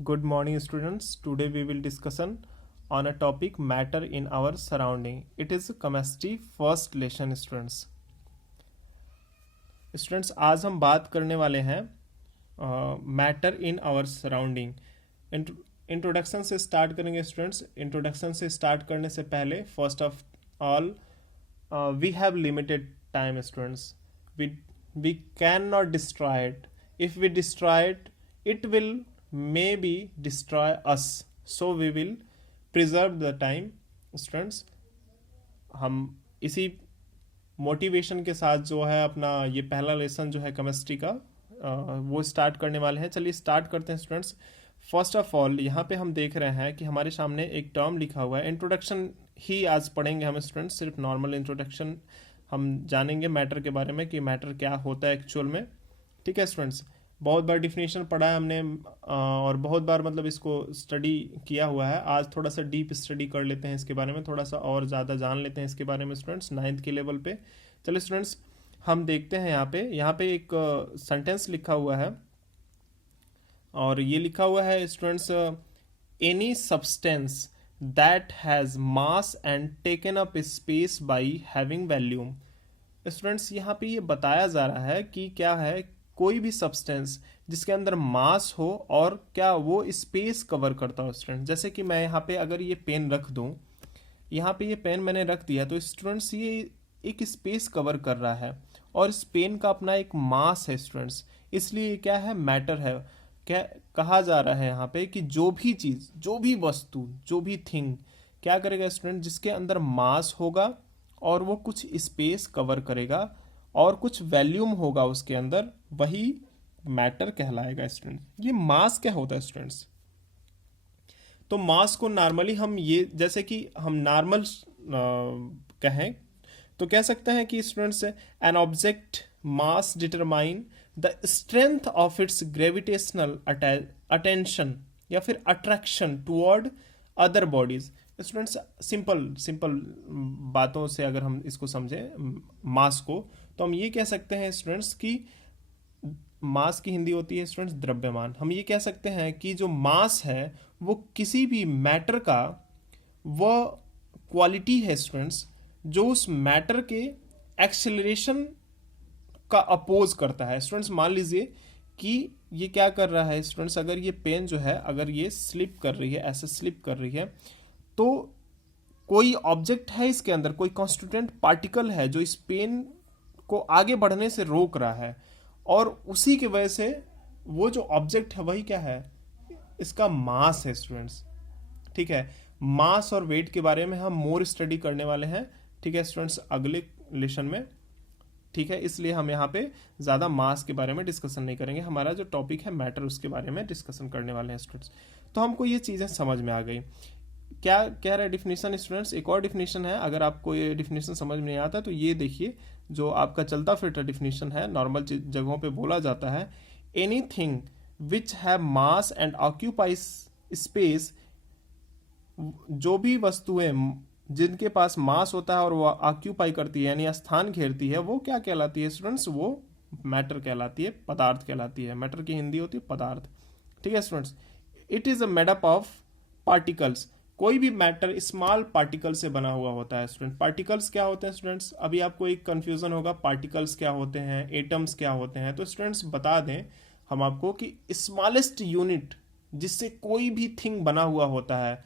Good morning, students. Today we will discussion on a topic matter in our surrounding. It is chemistry first lesson, students. Students, आज हम बात करने वाले हैं matter in our surrounding. Introduction से start करेंगे students. Introduction से start करने से पहले first of all we have limited time students. we cannot destroy it. If we destroy it, it will maybe destroy us. So we will preserve the time, students. हम इसी motivation के साथ जो है अपना ये पहला लेसन जो है केमिस्ट्री का वो स्टार्ट करने वाले हैं. चलिए स्टार्ट करते हैं स्टूडेंट्स. फर्स्ट ऑफ ऑल यहाँ पे हम देख रहे हैं कि हमारे सामने एक टर्म लिखा हुआ है. इंट्रोडक्शन ही आज पढ़ेंगे हम स्टूडेंट्स, सिर्फ नॉर्मल इंट्रोडक्शन हम जानेंगे मैटर के बारे में कि मैटर क्या होता है एक्चुअल में. ठीक है स्टूडेंट्स, बहुत बार डिफिनेशन पढ़ा है हमने और बहुत बार मतलब इसको स्टडी किया हुआ है. आज थोड़ा सा डीप स्टडी कर लेते हैं इसके बारे में, थोड़ा सा और ज़्यादा जान लेते हैं इसके बारे में स्टूडेंट्स, 9th के लेवल पे. चलिए स्टूडेंट्स हम देखते हैं यहाँ पे एक सेंटेंस लिखा हुआ है और ये लिखा हुआ है students, any substance that has mass and taken up space by having volume. Students यहाँ पे ये बताया जा रहा है कि क्या है, कोई भी सब्सटेंस जिसके अंदर मास हो और क्या वो स्पेस कवर करता हो. स्टूडेंट जैसे कि मैं यहाँ पे अगर ये पेन रख दूँ, यहाँ पे ये पेन मैंने रख दिया तो स्टूडेंट्स ये एक स्पेस कवर कर रहा है और इस पेन का अपना एक मास है स्टूडेंट्स, इसलिए क्या है, मैटर है. क्या कहा जा रहा है यहाँ पे कि जो भी चीज़, जो भी वस्तु, जो भी थिंग क्या करेगा स्टूडेंट, जिसके अंदर मास होगा और वो कुछ स्पेस कवर करेगा और कुछ वैल्यूम होगा उसके अंदर, वही मैटर कहलाएगा स्टूडेंट. ये मास क्या होता है स्टूडेंट्स? तो मास को नॉर्मली हम ये जैसे कि हम नॉर्मल कहें तो कह सकते हैं कि students an object mass determine the strength of its gravitational attention या फिर attraction toward other bodies. Students simple बातों से अगर हम इसको समझें मास को, तो हम ये कह सकते हैं स्टूडेंट्स कि मास की हिंदी होती है स्टूडेंट्स द्रव्यमान. हम ये कह सकते हैं कि जो मास है वो किसी भी मैटर का वह क्वालिटी है स्टूडेंट्स जो उस मैटर के एक्सेलरेशन का अपोज करता है. स्टूडेंट्स मान लीजिए कि ये क्या कर रहा है स्टूडेंट्स, अगर ये पेन जो है अगर ये स्लिप कर रही है, ऐसे स्लिप कर रही है, तो कोई ऑब्जेक्ट है इसके अंदर, कोई कॉन्स्टिट्यूएंट पार्टिकल है जो इस पेन को आगे बढ़ने से रोक रहा है और उसी की वजह से वो जो ऑब्जेक्ट है वही क्या है, इसका मास है स्टूडेंट्स. ठीक है, मास और वेट के बारे में हम मोर स्टडी करने वाले हैं. ठीक है स्टूडेंट्स, अगले लेसन में. ठीक है, इसलिए हम यहाँ पे ज़्यादा मास के बारे में डिस्कशन नहीं करेंगे. हमारा जो टॉपिक है मैटर उसके बारे में डिस्कशन करने वाले हैं स्टूडेंट्स. तो हमको ये चीज़ें समझ में आ गई. क्या कह रहा है डिफिनेशन स्टूडेंट्स? एक और डिफिनेशन है, अगर आपको ये डिफिनेशन समझ में नहीं आता तो ये देखिए, जो आपका चलता फिरता डिफिनेशन है, नॉर्मल जगहों पे बोला जाता है, any thing which have mass and occupies space. जो भी वस्तुएं जिनके पास मास होता है और वो ऑक्यूपाई करती है यानी स्थान घेरती है, वो क्या कहलाती है स्टूडेंट्स? वो मैटर कहलाती है, पदार्थ कहलाती है. मैटर की हिंदी होती है पदार्थ. ठीक है students, it is a made up of particles. कोई भी मैटर स्मॉल पार्टिकल से बना हुआ होता है स्टूडेंट. पार्टिकल्स क्या होते हैं स्टूडेंट्स? अभी आपको एक कंफ्यूजन होगा, पार्टिकल्स क्या होते हैं, एटम्स क्या होते हैं. तो स्टूडेंट्स बता दें हम आपको कि स्मॉलेस्ट यूनिट जिससे कोई भी थिंग बना हुआ होता है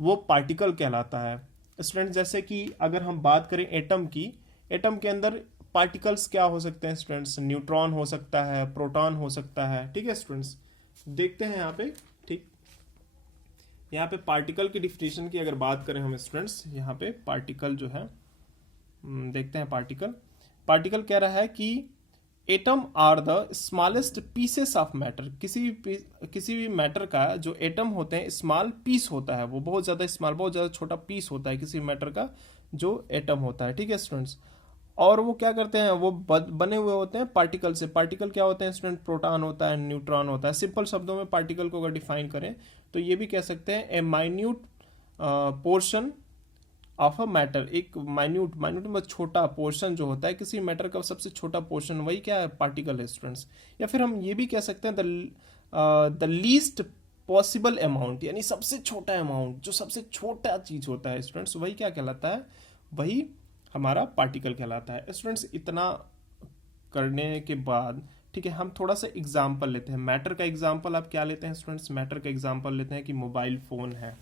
वो पार्टिकल कहलाता है. स्टूडेंट जैसे कि अगर हम बात करें एटम की, एटम के अंदर पार्टिकल्स क्या हो सकते हैं स्टूडेंट्स? न्यूट्रॉन हो सकता है, प्रोटॉन हो सकता है. ठीक है स्टूडेंट्स, देखते हैं यहाँ पे. ठीक, यहाँ पे पार्टिकल की डिफिनेशन की अगर बात करें हम स्टूडेंट्स, यहाँ पे पार्टिकल जो है देखते हैं. पार्टिकल कह रहा है कि atom are the smallest pieces of matter. किसी भी मैटर का जो एटम होते हैं स्मॉल पीस होता है, वो बहुत ज़्यादा स्मॉल, बहुत ज़्यादा छोटा पीस होता है किसी मैटर का जो एटम होता है. ठीक है स्टूडेंट्स, और वो क्या करते हैं, वो बने हुए होते हैं पार्टिकल से. पार्टिकल क्या होते हैं स्टूडेंट? प्रोटॉन होता है, न्यूट्रॉन होता है. सिंपल शब्दों में पार्टिकल को अगर डिफाइन करें तो ये भी कह सकते हैं a minute portion of a matter. एक माइन्यूट मतलब छोटा पोर्शन जो होता है किसी मैटर का, सबसे छोटा पोर्शन, वही क्या है, पार्टिकल है स्टूडेंट्स. या फिर हम ये भी कह सकते हैं द लीस्ट पॉसिबल अमाउंट, यानी सबसे छोटा अमाउंट, जो सबसे छोटा चीज होता है स्टूडेंट्स, वही क्या कहलाता है, वही हमारा पार्टिकल कहलाता है। स्टूडेंट्स इतना करने के बाद ठीक है, हम थोड़ा सा एग्जाम्पल लेते हैं। मैटर का एग्जाम्पल आप क्या लेते हैं स्टूडेंट्स, मैटर का एग्जाम्पल लेते हैं कि मोबाइल फोन है।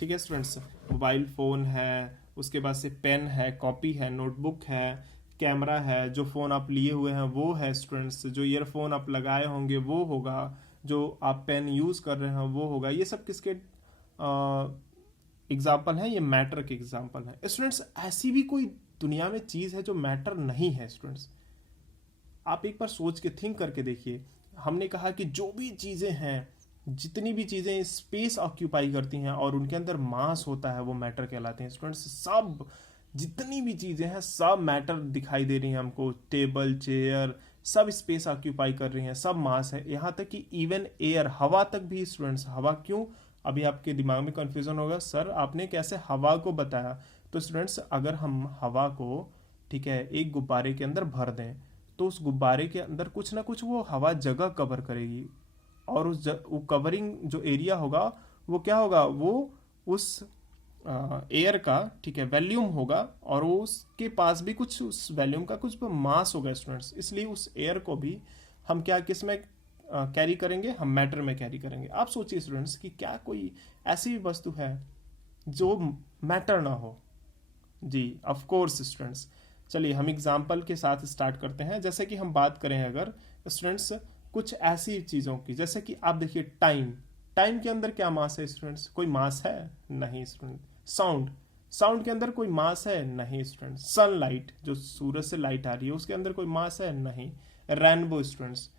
ठीक है स्टूडेंट्स, मोबाइल फोन है, उसके बाद से पेन है, कॉपी है, नोटबुक है, कैमरा है, जो फ़ोन आप लिए हुए हैं वो है स्टूडेंट्स, जो ईयरफोन आप लगाए होंगे वो होगा, जो आप पेन यूज़ कर रहे हैं वो होगा। ये सब किसके एग्जाम्पल हैं, ये मैटर के एग्जाम्पल हैं स्टूडेंट्स। ऐसी भी कोई दुनिया में चीज़ है जो मैटर नहीं है स्टूडेंट्स? आप एक बार सोच के थिंक करके देखिए। हमने कहा कि जो भी चीज़ें हैं, जितनी भी चीज़ें स्पेस ऑक्यूपाई करती हैं और उनके अंदर मास होता है, वो मैटर कहलाते हैं स्टूडेंट्स। सब जितनी भी चीज़ें हैं सब मैटर दिखाई दे रही हैं हमको, टेबल चेयर सब स्पेस ऑक्यूपाई कर रही हैं, सब मास है। यहाँ तक कि इवन एयर, हवा तक भी स्टूडेंट्स। हवा क्यों? अभी आपके दिमाग में कंफ्यूजन होगा, सर आपने कैसे हवा को बताया? तो स्टूडेंट्स अगर हम हवा को ठीक है एक गुब्बारे के अंदर भर दें, तो उस गुब्बारे के अंदर कुछ ना कुछ वो हवा जगह कवर करेगी, और वो कवरिंग जो एरिया होगा वो क्या होगा, वो उस एयर का ठीक है वैल्यूम होगा, और वो उसके पास भी कुछ उस वैल्यूम का कुछ मास होगा स्टूडेंट्स। इसलिए उस एयर को भी हम क्या किस में कैरी करेंगे, हम मैटर में कैरी करेंगे। आप सोचिए स्टूडेंट्स कि क्या कोई ऐसी वस्तु है जो मैटर ना हो? जी ऑफ कोर्स स्टूडेंट्स। चलिए हम एग्जाम्पल के साथ स्टार्ट करते हैं। जैसे कि हम बात करें अगर स्टूडेंट्स कुछ ऐसी चीज़ों की, जैसे कि आप देखिए टाइम। टाइम के अंदर क्या मास है स्टूडेंट्स? कोई मास है? नहीं स्टूडेंट। साउंड, साउंड के अंदर कोई मास है? नहीं स्टूडेंट्स। सनलाइट, जो सूरज से लाइट आ रही है, उसके अंदर कोई मास है? नहीं। रेनबो स्टूडेंट्स,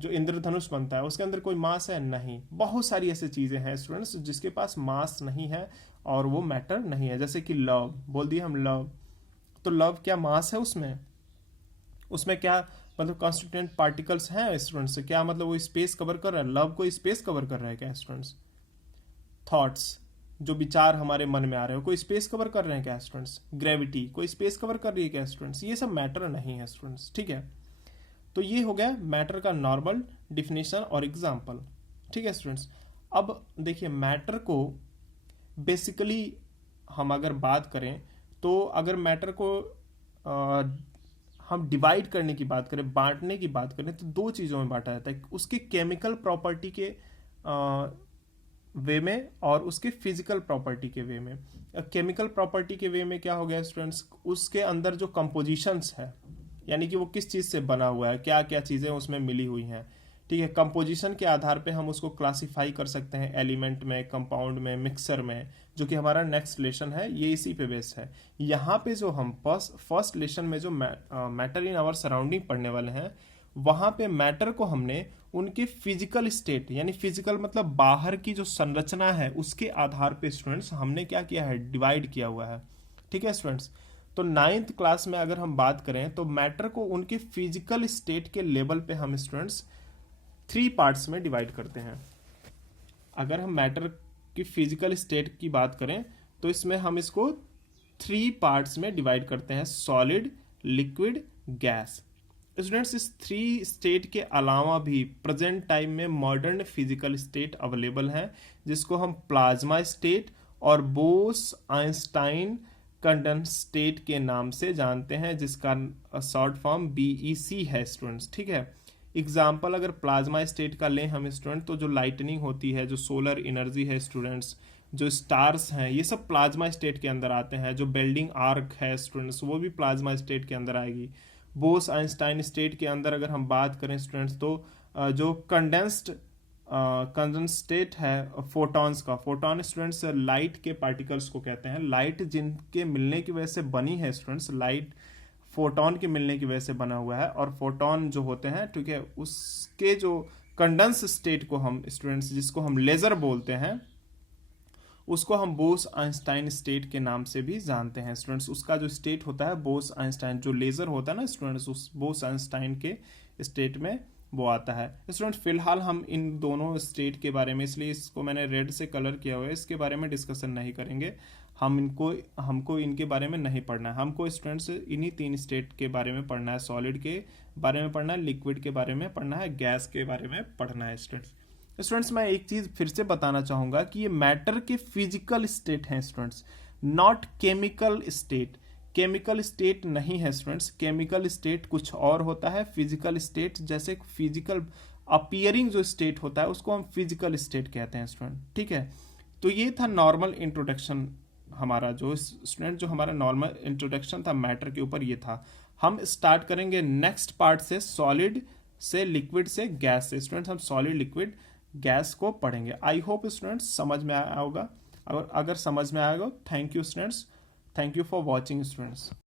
जो इंद्रधनुष बनता है, उसके अंदर कोई मास है? नहीं। बहुत सारी ऐसी चीज़ें हैं स्टूडेंट्स जिसके पास मास नहीं है और वो मैटर नहीं है। जैसे कि लव, बोल दिए हम लव, तो लव क्या मास है उसमें? उसमें क्या मतलब कॉन्स्टिट्यूएंट पार्टिकल्स हैं स्टूडेंट्स? क्या मतलब वो स्पेस कवर कर रहा है? लव को स्पेस कवर कर रहा है क्या स्टूडेंट्स? थॉट्स, जो विचार हमारे मन में आ रहे हो, कोई स्पेस कवर कर रहे हैं क्या स्टूडेंट्स? ग्रेविटी कोई स्पेस कवर कर रही है क्या स्टूडेंट्स? ये सब मैटर नहीं है स्टूडेंट्स। ठीक है, तो ये हो गया मैटर का नॉर्मल डिफिनेशन और एग्जाम्पल। ठीक है स्टूडेंट्स, अब देखिए मैटर को बेसिकली हम अगर बात करें, तो अगर मैटर को हम डिवाइड करने की बात करें, बांटने की बात करें, तो दो चीज़ों में बांटा जाता है, उसके केमिकल प्रॉपर्टी के वे में और उसके फिजिकल प्रॉपर्टी के वे में। केमिकल प्रॉपर्टी के वे में क्या हो गया स्टूडेंट्स, उसके अंदर जो कंपोजिशंस है, यानी कि वो किस चीज़ से बना हुआ है, क्या क्या चीज़ें उसमें मिली हुई हैं। ठीक है, कंपोजिशन के आधार पे हम उसको क्लासिफाई कर सकते हैं एलिमेंट में, कंपाउंड में, मिक्सर में, जो कि हमारा नेक्स्ट लेसन है, ये इसी पे बेस है। यहाँ पे जो हम फर्स्ट लेसन में जो मैटर इन आवर सराउंडिंग पढ़ने वाले हैं, वहाँ पे मैटर को हमने उनके फिजिकल स्टेट, यानी फिजिकल मतलब बाहर की जो संरचना है, उसके आधार पे स्टूडेंट्स हमने क्या किया है, डिवाइड किया हुआ है। ठीक है स्टूडेंट्स, तो 9th क्लास में अगर हम बात करें, तो मैटर को उनके फिजिकल स्टेट के लेवल पे हम स्टूडेंट्स 3 पार्ट्स में डिवाइड करते हैं। अगर हम मैटर की फिजिकल स्टेट की बात करें, तो इसमें हम इसको 3 पार्ट्स में डिवाइड करते हैं, सॉलिड, लिक्विड, गैस। स्टूडेंट्स इस 3 स्टेट के अलावा भी प्रेजेंट टाइम में मॉडर्न फिजिकल स्टेट अवेलेबल हैं, जिसको हम प्लाज्मा स्टेट और बोस आइंस्टाइन कंडेंस स्टेट के नाम से जानते हैं, जिसका शॉर्ट फॉर्म BEC है स्टूडेंट्स। ठीक है, एग्जाम्पल अगर प्लाज्मा स्टेट का लें हम स्टूडेंट, तो जो लाइटनिंग होती है, जो सोलर एनर्जी है स्टूडेंट्स, जो स्टार्स हैं, ये सब प्लाज्मा स्टेट के अंदर आते हैं। जो बेल्डिंग आर्क है स्टूडेंट्स, वो भी प्लाज्मा स्टेट के अंदर आएगी। बोस आइंस्टाइन स्टेट के अंदर अगर हम बात करें स्टूडेंट्स, तो जो कंडेंस स्टेट है फोटॉन्स का, फोटॉन स्टूडेंट्स लाइट के पार्टिकल्स को कहते हैं। लाइट जिनके मिलने की वजह से बनी है स्टूडेंट्स, लाइट फोटॉन के मिलने की वजह से बना हुआ है, और फोटॉन जो होते हैं, ठीक है, उसके जो कंडेंस स्टेट को हम स्टूडेंट्स, जिसको हम लेजर बोलते हैं, उसको हम बोस आइंस्टाइन स्टेट के नाम से भी जानते हैं स्टूडेंट्स। उसका जो स्टेट होता है बोस आइंस्टाइन, जो लेजर होता है ना स्टूडेंट्स, उस बोस आइंस्टाइन के स्टेट में वो आता है। स्टूडेंट्स फिलहाल हम इन दोनों स्टेट के बारे में, इसलिए इसको मैंने रेड से कलर किया हुआ है, इसके बारे में डिस्कशन नहीं करेंगे। हमको इनके बारे में नहीं पढ़ना है। हमको स्टूडेंट्स इन्हीं 3 स्टेट के बारे में पढ़ना है, सॉलिड के बारे में पढ़ना है, लिक्विड के बारे में पढ़ना है, गैस के बारे में पढ़ना है स्टूडेंट्स। स्टूडेंट्स मैं एक चीज फिर से बताना चाहूंगा कि ये मैटर के फिजिकल स्टेट हैं students, not chemical state. Chemical state नहीं है स्टूडेंट्स, केमिकल स्टेट कुछ और होता है, फिजिकल स्टेट जैसे फिजिकल अपियरिंग जो स्टेट होता है उसको हम फिजिकल स्टेट कहते हैं स्टूडेंट, ठीक है। तो ये था नॉर्मल इंट्रोडक्शन हमारा, जो स्टूडेंट जो हमारा नॉर्मल इंट्रोडक्शन था मैटर के ऊपर ये था। हम स्टार्ट करेंगे नेक्स्ट पार्ट से, सॉलिड से लिक्विड से गैस से। स्टूडेंट्स हम सॉलिड लिक्विड गैस को पढ़ेंगे। आई होप स्टूडेंट्स समझ में आया होगा, अगर समझ में आएगा thank you students, thank you for watching students.